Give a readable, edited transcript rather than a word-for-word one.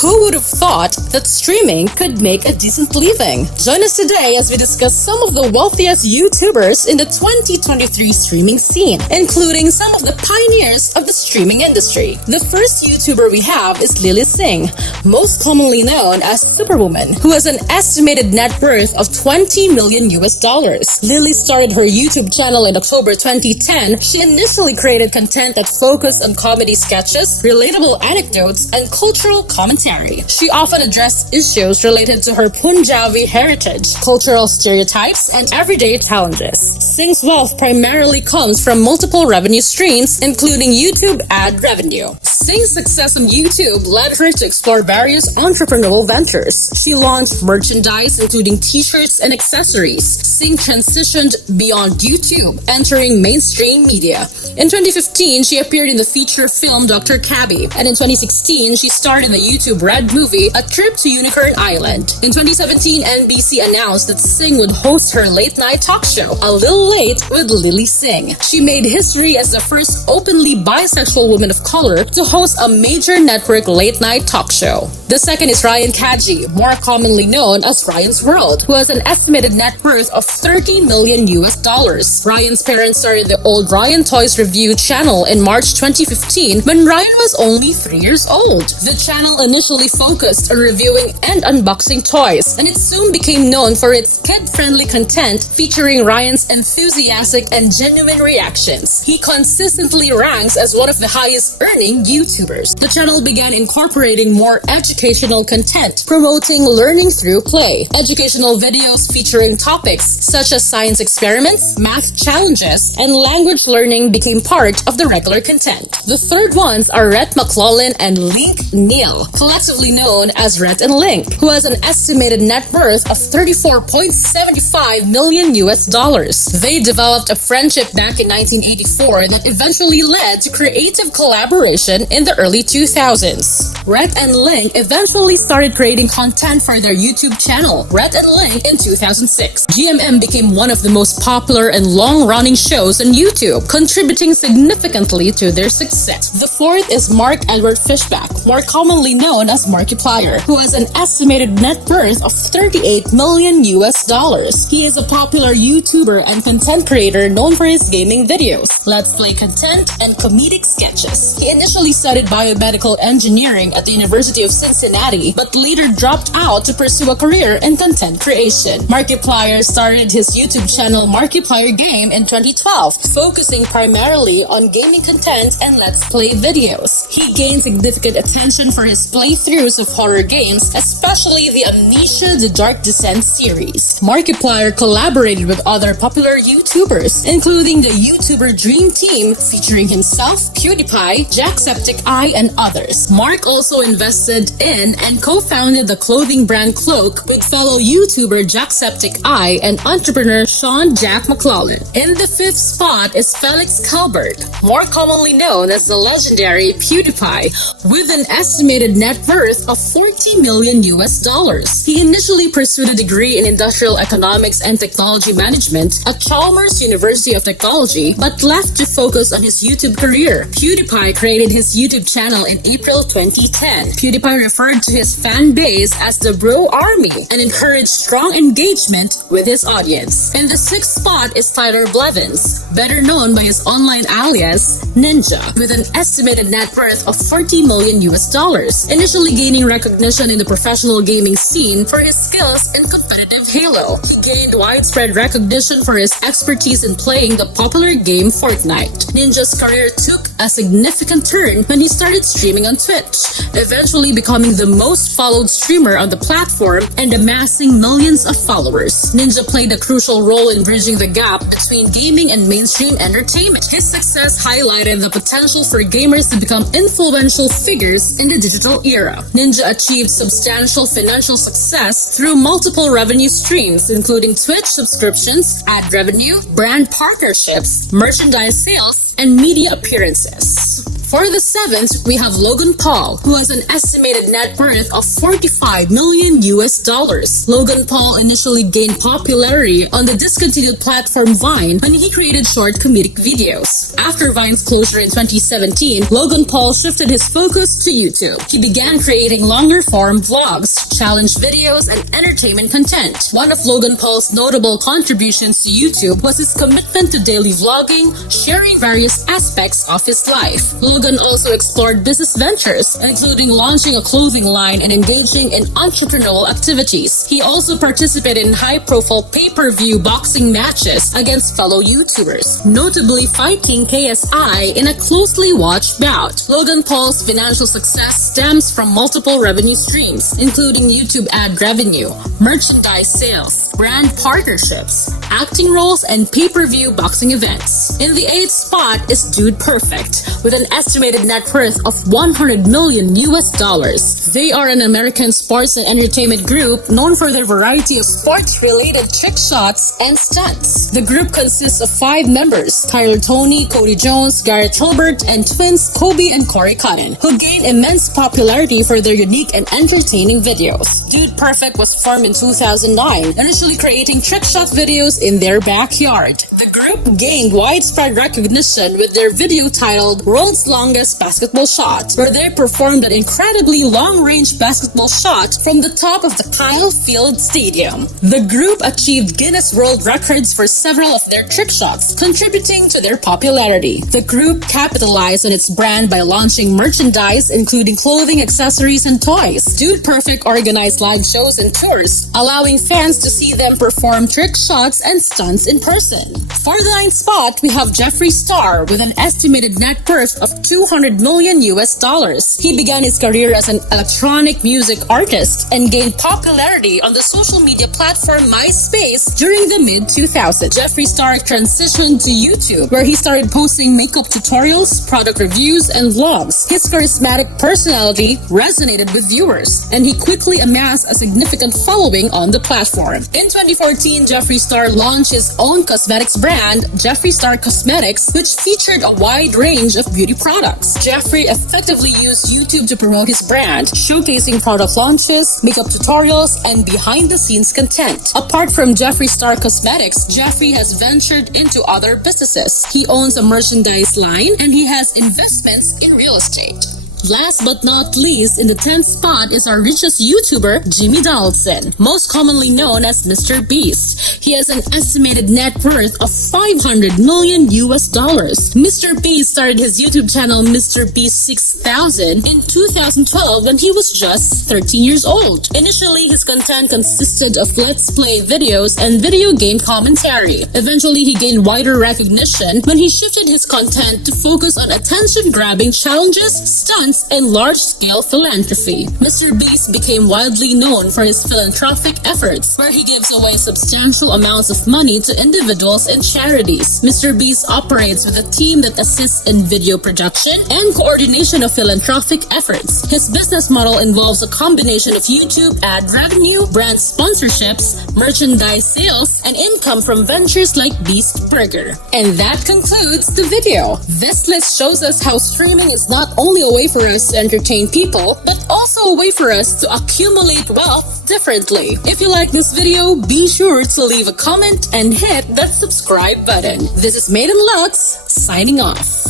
Who would have thought that streaming could make a decent living? Join us today as we discuss some of the wealthiest YouTubers in the 2023 streaming scene, including some of the pioneers of the streaming industry. The first YouTuber we have is Lily Singh, most commonly known as Superwoman, who has an estimated net worth of $20 million. Lily started her YouTube channel in October 2010. She initially created content that focused on comedy sketches, relatable anecdotes, and cultural commentary. She often addressed issues related to her Punjabi heritage, cultural stereotypes, and everyday challenges. Singh's wealth primarily comes from multiple revenue streams, including YouTube ad revenue. Singh's success on YouTube led her to explore various entrepreneurial ventures. She launched merchandise, including t-shirts and accessories. Singh transitioned beyond YouTube, entering mainstream media. In 2015, she appeared in the feature film Dr. Cabby, and in 2016, she starred in the YouTube Red movie, A Trip to Unicorn Island. In 2017, NBC announced that Singh would host her late-night talk show, A Little Late with Lily Singh. She made history as the first openly bisexual woman of color to host a major network late-night talk show. The second is Ryan Kaji, more commonly known as Ryan's World, who has an estimated net worth of $30 million. Ryan's parents started the Old Ryan Toys Review channel in March 2015 when Ryan was only 3 years old. The channel initially focused on reviewing and unboxing toys, and it soon became known for its kid-friendly content featuring Ryan's enthusiastic and genuine reactions. He consistently ranks as one of the highest-earning YouTubers. The channel began incorporating more educational content, promoting learning through play. Educational videos featuring topics such as science experiments, math challenges, and language learning became part of the regular content. The third ones are Rhett McLaughlin and Link Neal, collectively known as Rhett and Link, who has an estimated net worth of $34.75 million. They developed a friendship back in 1984 that eventually led to creative collaboration in the early 2000s. Rhett and Link eventually started creating content for their YouTube channel, Rhett and Link, in 2006. GMM became one of the most popular and long-running shows on YouTube, contributing significantly to their success. The fourth is Mark Edward Fishback, more commonly known as Markiplier, who has an estimated net worth of $38 million. He is a popular YouTuber and content creator known for his gaming videos, let's play content, and comedic sketches. He initially studied biomedical engineering at the University of Cincinnati, but later dropped out to pursue a career in content creation. Markiplier started his YouTube channel Markiplier Game in 2012, focusing primarily on gaming content and let's play videos. He gained significant attention for his playthroughs of horror games, especially the Amnesia: The Dark Descent series. Markiplier collaborated with other popular YouTubers, including the YouTuber Dream Team, featuring himself, PewDiePie, Jacksepticeye, and others. Mark also invested in and co-founded the clothing brand Cloak with fellow YouTuber Jacksepticeye and entrepreneur Sean Jack McLaughlin. In the fifth spot is Felix Calbert, more commonly known as the legendary PewDiePie, with an estimated net worth of $40 million. He initially pursued a degree in industrial economics and technology management at Chalmers University of Technology, but left to focus on his YouTube career. PewDiePie created his YouTube channel in April 2010. PewDiePie referred to his fan base as the Bro Army and encouraged strong engagement with his audience. In the sixth spot is Tyler Blevins, better known by his online alias Ninja, with an estimated net worth of $40 million. Initially gaining recognition in the professional gaming scene for his skills in competitive Halo, he gained widespread recognition for his expertise in playing the popular game Fortnite. Ninja's career took a significant turn when he started streaming on Twitch, eventually becoming the most followed streamer on the platform and amassing millions of followers. Ninja played a crucial role in bridging the gap between gaming and mainstream entertainment. His success highlighted the potential for gamers to become influential figures in the digital era. Ninja achieved substantial financial success through multiple revenue streams, including Twitch subscriptions, ad revenue, brand partnerships, merchandise sales, and media appearances. For the 7th, we have Logan Paul, who has an estimated net worth of $45 million US. Logan Paul initially gained popularity on the discontinued platform Vine when he created short comedic videos. After Vine's closure in 2017, Logan Paul shifted his focus to YouTube. He began creating longer-form vlogs, challenge videos, and entertainment content. One of Logan Paul's notable contributions to YouTube was his commitment to daily vlogging, sharing various aspects of his life. Logan also explored business ventures, including launching a clothing line and engaging in entrepreneurial activities. He also participated in high-profile pay-per-view boxing matches against fellow YouTubers, notably fighting KSI in a closely watched bout. Logan Paul's financial success stems from multiple revenue streams, including YouTube ad revenue, merchandise sales, brand partnerships, acting roles, and pay-per-view boxing events. In the 8th spot is Dude Perfect, with an estimated net worth of $100 million US. They are an American sports and entertainment group known for their variety of sports-related trick shots and stunts. The group consists of 5 members: Tyler Toney, Cody Jones, Garrett Hilbert, and twins Kobe and Corey Cotton, who gained immense popularity for their unique and entertaining videos. Dude Perfect was formed in 2009, initially creating trick shot videos in their backyard. The group gained widespread recognition with their video titled World's Longest Basketball Shot, where they performed an incredibly long-range basketball shot from the top of the Kyle Field Stadium. The group achieved Guinness World Records for several of their trick shots, contributing to their popularity. The group capitalized on its brand by launching merchandise, including clothing, accessories, and toys. Dude Perfect organized live shows and tours, allowing fans to see them perform trick shots and stunts in person. For the 9th spot, we have Jeffree Star with an estimated net worth of $200 million US. He began his career as an electronic music artist and gained popularity on the social media platform MySpace during the mid-2000s. Jeffree Star transitioned to YouTube, where he started posting makeup tutorials, product reviews, and vlogs. His charismatic personality resonated with viewers, and he quickly amassed a significant following on the platform. In 2014, Jeffree Star launched his own cosmetics brand, Jeffree Star Cosmetics, which featured a wide range of beauty products. Jeffree effectively used YouTube to promote his brand, showcasing product launches, makeup tutorials, and behind-the-scenes content. Apart from Jeffree Star Cosmetics, Jeffree has ventured into other businesses. He owns a merchandise line, and he has investments in real estate. Last but not least, in the 10th spot is our richest YouTuber, Jimmy Donaldson, most commonly known as Mr. Beast. He has an estimated net worth of $500 million US. Mr. Beast started his YouTube channel Mr. Beast 6000 in 2012 when he was just 13 years old. Initially, his content consisted of Let's Play videos and video game commentary. Eventually, he gained wider recognition when he shifted his content to focus on attention-grabbing challenges, stunts, and large-scale philanthropy. Mr. Beast became widely known for his philanthropic efforts, where he gives away substantial amounts of money to individuals and charities. Mr. Beast operates with a team that assists in video production and coordination of philanthropic efforts. His business model involves a combination of YouTube ad revenue, brand sponsorships, merchandise sales, and income from ventures like Beast Burger. And that concludes the video. This list shows us how streaming is not only a way for us to entertain people, but also a way for us to accumulate wealth differently. If you like this video, be sure to leave a comment and hit that subscribe button. This is MadeinLuxe, signing off.